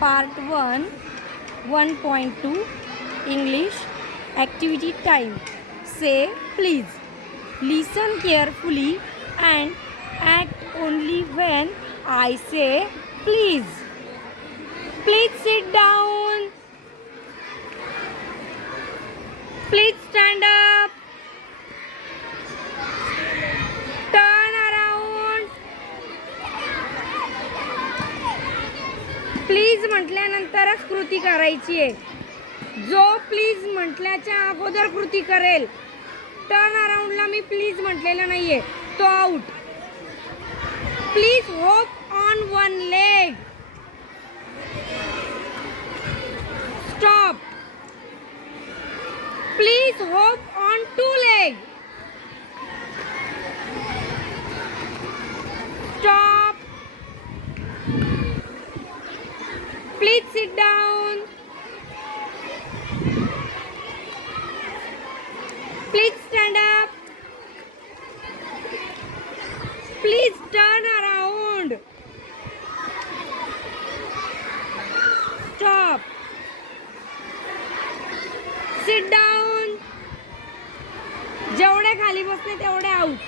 Part 1 1.2 English Activity Time. Say please. Listen carefully and act only when I say please. Please sit down. Please stand up. Turn around. Please म्हटल्यानंतरच कृती करायची आहे. जो please म्हटल्याच्या अगोदर कृती करेल, turn अराउंडला me please म्हटलेलं नाहीये, तो out. Please hop on one leg. Stop. Please hop on two leg. Stop. Please sit down. Please stand up. Please turn around. Stop. Sit down. जेवढे खाली बसले तेवढे आउट.